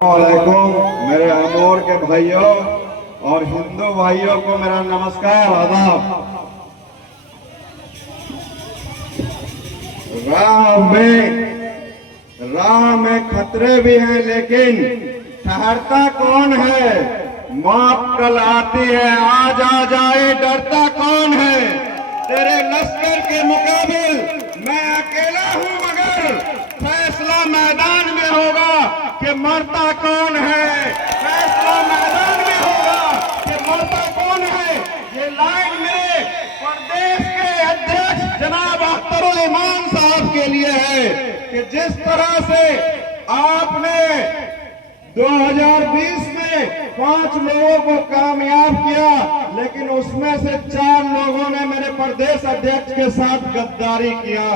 वालेकुम मेरे अमोर के भाइयों और हिंदू भाइयों को मेरा नमस्कार आदाब। राह में खतरे भी हैं, लेकिन ठहरता कौन है? मौत कल आती है, आज आ जाए डरता कौन है? तेरे लश्कर के मुकाबिल मैं अकेला हूं, मगर फैसला मैदान में होगा कि मरता कौन है। फैसला मैदान में होगा कि मरता कौन है। ये लाइन मेरे प्रदेश के अध्यक्ष जनाब अख्तरुल इमान साहब के लिए है कि जिस तरह से आपने 2020 में 5 लोगों को कामयाब किया, लेकिन उसमें से 4 लोगों ने मेरे प्रदेश अध्यक्ष के साथ गद्दारी किया।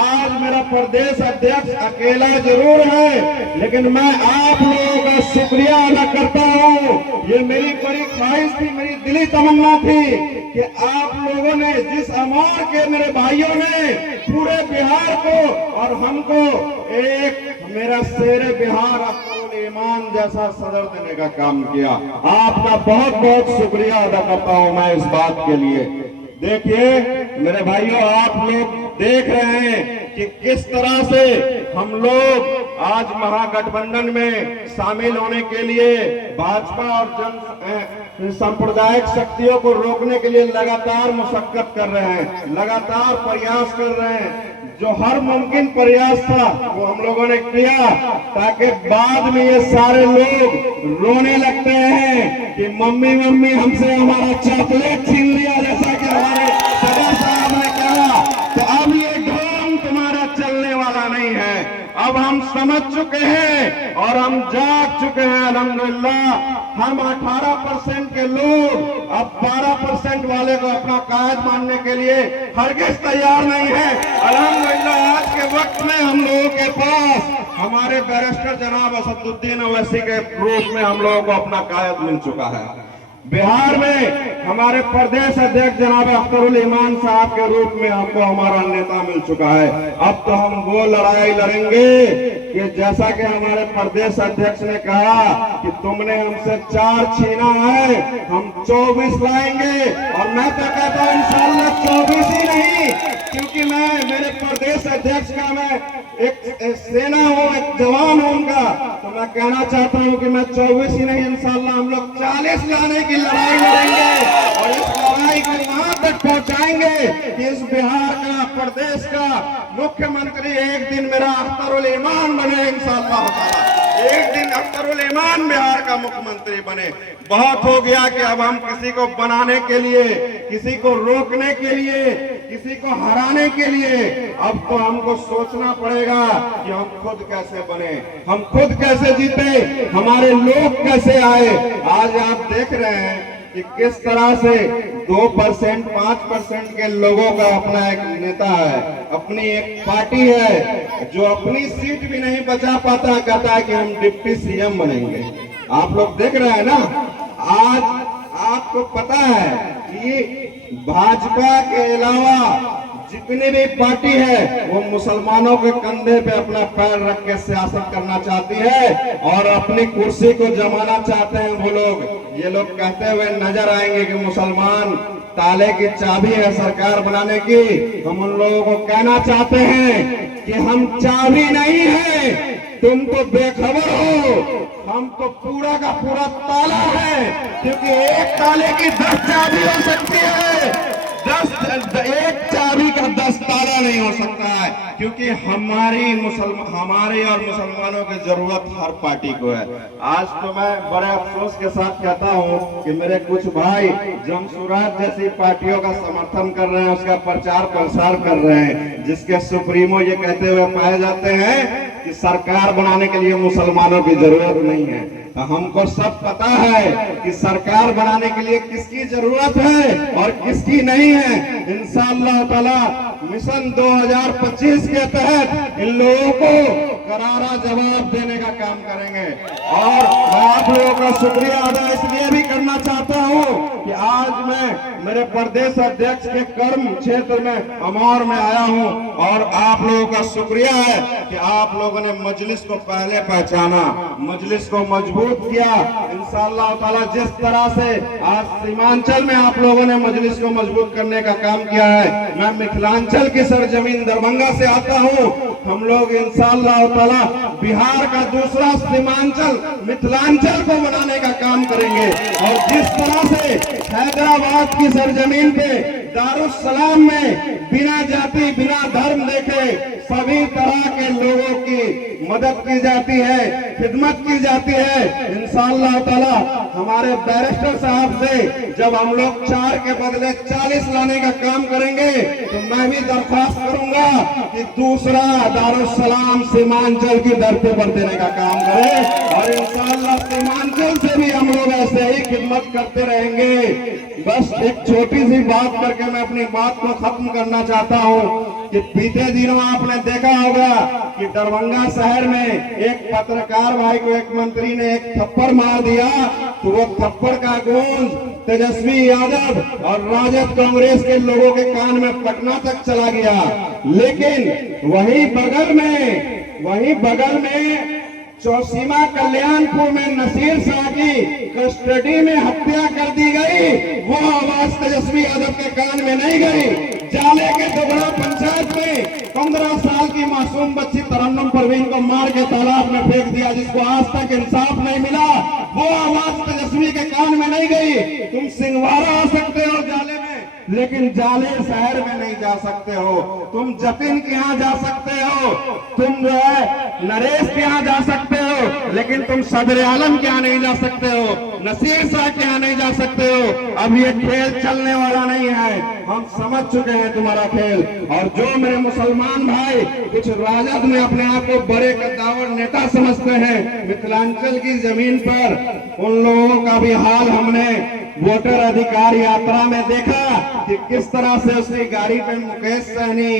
आज मेरा प्रदेश अध्यक्ष अकेला जरूर है, लेकिन मैं आप लोगों का शुक्रिया अदा करता हूँ। ये मेरी बड़ी ख्वाहिश थी, मेरी दिली तमन्ना थी कि आप लोगों ने, जिस अमर के मेरे भाइयों ने पूरे बिहार को और हमको एक मेरा शेर बिहार अख्तरुल इमान जैसा सदर देने का काम किया। आपका बहुत बहुत शुक्रिया अदा करता हूँ मैं इस बात के लिए। देखिए मेरे भाइयों, आप लोग देख रहे हैं कि किस तरह से हम लोग आज महागठबंधन में शामिल होने के लिए भाजपा और जन सांप्रदायिक शक्तियों को रोकने के लिए लगातार मुशक्कत कर रहे हैं, लगातार प्रयास कर रहे हैं। जो हर मुमकिन प्रयास था वो हम लोगों ने किया, ताकि बाद में ये सारे लोग रोने लगते हैं कि मम्मी मम्मी हमसे हमारा चॉकलेट छीन लिया, जैसा कि हमारे सदर साहब ने कहा। तो अब ये ढोंग तुम्हारा चलने वाला नहीं है। अब हम समझ चुके हैं और हम जाग चुके हैं। अल्हम्दुलिल्लाह हम 18% के लोग अब 12% वाले को अपना कायद मानने के लिए हरगिज तैयार नहीं है। अल्हम्दुलिल्लाह आज के वक्त में हम लोगों के पास हमारे बैरिस्टर जनाब असदुद्दीन ओवैसी के रूप में हम लोगों को अपना कायद मिल चुका है। बिहार में हमारे प्रदेश अध्यक्ष जनाब अख्तरुल इमान साहब के रूप में हमको हमारा नेता मिल चुका है। अब तो हम वो लड़ाई लड़ेंगे कि जैसा कि हमारे प्रदेश अध्यक्ष ने कहा कि तुमने हमसे 4 छीना है, हम 24 लाएंगे। और मैं तो कहता हूँ इंशाअल्लाह 24 ही नहीं, क्योंकि मैं मेरे प्रदेश अध्यक्ष का मैं एक सेना हूँ, एक जवान हूँ उनका, तो मैं कहना चाहता हूँ कि मैं 24 ही नहीं, इंशाअल्लाह हम लोग 40 लाने की लड़ाई लड़ेंगे और इस लड़ाई को वहां तक पहुंचाएंगे कि इस बिहार का, प्रदेश का मुख्यमंत्री एक दिन मेरा अख्तरुल इमान बने इंशाअल्लाह। एक दिन अख्तरुल इमान बिहार का मुख्यमंत्री बने। बहुत हो गया कि अब हम किसी को बनाने के लिए, किसी को रोकने के लिए, किसी को हराने के लिए अब तो हमको सोचना पड़ेगा कि हम खुद कैसे बने, हम खुद कैसे जीते, हमारे लोग कैसे आए। आज आप देख रहे हैं कि किस तरह से 2% 5% के लोगों का अपना एक नेता है, अपनी एक पार्टी है जो अपनी सीट भी नहीं बचा पाता, कहता है कि हम डिप्टी सीएम बनेंगे। आप लोग देख रहे हैं ना, आज आपको पता है कि भाजपा के अलावा जितनी भी पार्टी है वो मुसलमानों के कंधे पे अपना पैर रख के सियासत करना चाहती है और अपनी कुर्सी को जमाना चाहते हैं। वो लोग, ये लोग कहते हुए नजर आएंगे कि मुसलमान ताले की चाबी है सरकार बनाने की। हम उन लोगों को कहना चाहते हैं कि हम चाबी नहीं है, तुम तो बेखबर हो, हम तो पूरा का पूरा ताला है। क्योंकि एक ताले की 10 चाबी हो सकती है, एक चाबी का 10 ताला नहीं हो सकता है। क्योंकि हमारी और मुसलमानों की जरूरत हर पार्टी को है। आज तो मैं बड़े अफसोस के साथ कहता हूँ कि मेरे कुछ भाई जमशुरात जैसी पार्टियों का समर्थन कर रहे हैं, उसका प्रचार प्रसार कर रहे हैं, जिसके सुप्रीमो ये कहते हुए पाए जाते हैं कि सरकार बनाने के लिए मुसलमानों की जरूरत नहीं है। हमको सब पता है कि सरकार बनाने के लिए किसकी जरूरत है और किसकी नहीं है। इंशाअल्लाह ताला मिशन 2025 के तहत इन लोगों को करारा जवाब देने का काम करेंगे। और मैं आप लोगों का शुक्रिया अदा इसलिए भी करना चाहता हूं कि आज मैं मेरे प्रदेश अध्यक्ष के कर्म क्षेत्र में अमौर में आया हूं और आप लोगों का शुक्रिया है कि आप लोगों ने मजलिस को पहले पहचाना, मजलिस को मजबूत किया। इंशाअल्लाह ताला जिस तरह से आज सीमांचल में आप लोगों ने मजलिस को मजबूत करने का काम किया है, मैं मिथिलांचल की सरजमीन दरभंगा से आता हूं। हम लोग इंशाअल्लाह ताला बिहार का दूसरा सीमांचल मिथिलांचल को बनाने का काम करेंगे। और जिस तरह से हैदराबाद की सरजमीन पे दारुस्सलाम में बिना जाति बिना धर्म देखे सभी तरह के लोगों की मदद की जाती है, खिदमत की जाती है। इंशाअल्लाह ताला हमारे बैरिस्टर साहब से जब हम लोग 4 के बदले 40 लाने का काम करेंगे तो मैं भी दरख्वास्त करूंगा कि दूसरा दारुस्सलाम सीमांचल की धरती पर देने का काम करें। और इंशाअल्लाह सीमांचल से भी हम लोग ऐसे ही खिदमत करते रहेंगे। बस एक छोटी सी बात करके मैं अपनी बात को खत्म करना चाहता हूँ कि बीते दिनों आपने देखा होगा कि दरभंगा शहर में एक पत्रकार भाई को एक मंत्री ने एक थप्पड़ मार दिया, तो वो थप्पड़ का गूंज तेजस्वी यादव और राजद कांग्रेस के लोगों के कान में पटना तक चला गया। लेकिन वही बगल में चौसीमा कल्याणपुर में नसीर शाह की कस्टडी में हत्या कर दी गई, वो आवाज तेजस्वी यादव के कान में नहीं गई। जाले के दोगड़ा पंचायत में 15 साल की मासूम बच्ची तरन्नुम परवीन को मार के तालाब में फेंक दिया, जिसको आज तक इंसाफ नहीं मिला, वो आवाज तेजस्वी के कान में नहीं गई। तुम सिंहवाड़ा आ सकते हो जाले में, लेकिन जालेर शहर में नहीं जा सकते हो। तुम जतिन के यहाँ जा सकते हो, तुम जो है नरेश के यहाँ जा सकते हो, लेकिन तुम सदर आलम के यहाँ नहीं जा सकते हो, नसीर शाह के यहाँ नहीं जा सकते हो। अब ये खेल चलने वाला नहीं है, हम समझ चुके हैं तुम्हारा खेल। और जो मेरे मुसलमान भाई कुछ राजद में अपने आप को बड़े कद्दावर नेता समझते हैं मिथिलांचल की जमीन पर, उन लोगों का भी हाल हमने वोटर अधिकार यात्रा में देखा कि किस तरह से उसकी गाड़ी पे मुकेश सहनी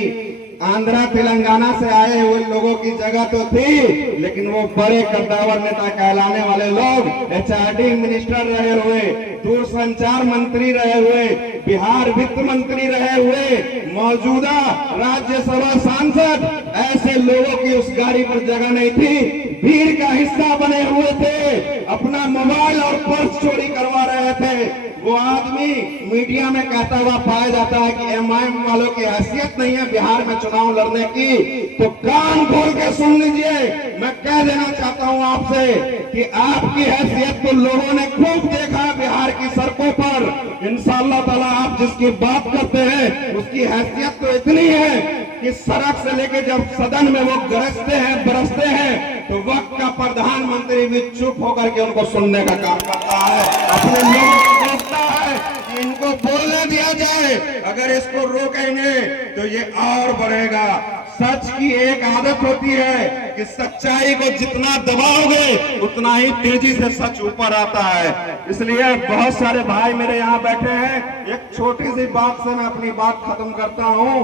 आंध्रा तेलंगाना से आए हुए लोगों की जगह तो थी, लेकिन वो बड़े कद्दावर नेता कहलाने वाले लोग HRD मिनिस्टर रहे हुए, दूरसंचार मंत्री रहे हुए, बिहार वित्त मंत्री रहे हुए, मौजूदा राज्यसभा सांसद, ऐसे लोगों की उस गाड़ी पर जगह नहीं थी। भीड़ का हिस्सा बने हुए थे, अपना मोबाइल और पर्स चोरी करवा रहे थे। वो आदमी मीडिया में कहता हुआ पाया जाता है कि MIM वालों की हैसियत नहीं है बिहार में चुनाव लड़ने की। तो कान खोल के सुन लीजिए, मैं कह देना चाहता हूं आपसे कि आपकी हैसियत तो लोगों ने खूब देखा बिहार की सड़कों पर। इंशाअल्लाह ताला आप जिसकी बात करते हैं उसकी हैसियत तो इतनी है कि सड़क से लेके जब सदन में वो गरजते हैं बरसते हैं तो वक्त का प्रधानमंत्री भी चुप होकर के उनको सुनने का काम करता है, अपने लोगों को रोकता है कि इनको बोलने दिया जाए। अगर इसको रोकेंगे तो ये और बढ़ेगा। सच की एक आदत होती है कि सच्चाई को जितना दबाओगे उतना ही तेजी से सच ऊपर आता है। इसलिए बहुत सारे भाई मेरे यहाँ बैठे हैं, एक छोटी सी बात से मैं अपनी बात खत्म करता हूँ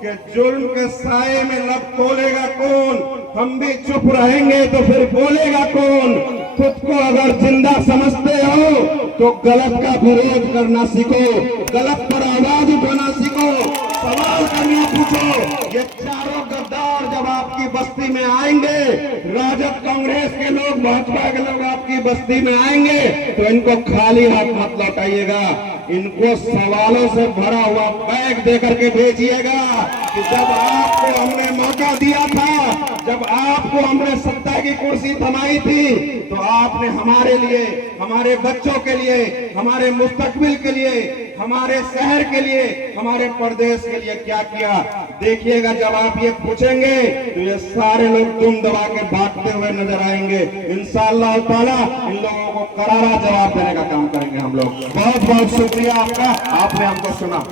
कि जुल्म के साए में लब खोलेगा कौन, हम भी चुप रहेंगे तो फिर बोलेगा कौन। खुद को अगर जिंदा समझते हो तो गलत का विरोध करना सीखो, गलत पर आवाज उठाना सीखो, सवाल करना पूछो। ये चारों गद्दार जब आपकी बस्ती में आएंगे, राजद कांग्रेस के लोग भाजपा के लोग आपकी बस्ती में आएंगे तो इनको खाली हाथ मत लौटाइएगा, इनको सवालों से भरा हुआ बैग देकर के भेजिएगा कि जब आपको हमने मौका दिया था, जब आपको हमने सत्ता की कुर्सी थमाई थी तो आपने हमारे लिए, हमारे बच्चों के लिए, हमारे मुस्तकबिल के लिए, हमारे शहर के लिए, हमारे प्रदेश के लिए क्या किया। देखिएगा जब आप ये पूछेंगे तो ये सारे लोग दुम दबा के भागते हुए नजर आएंगे। इंशाअल्लाह ताला इन लोगों को करारा जवाब देने का काम करेंगे हम लोग। बहुत बहुत शुक्रिया आपका, आपने हमको सुना।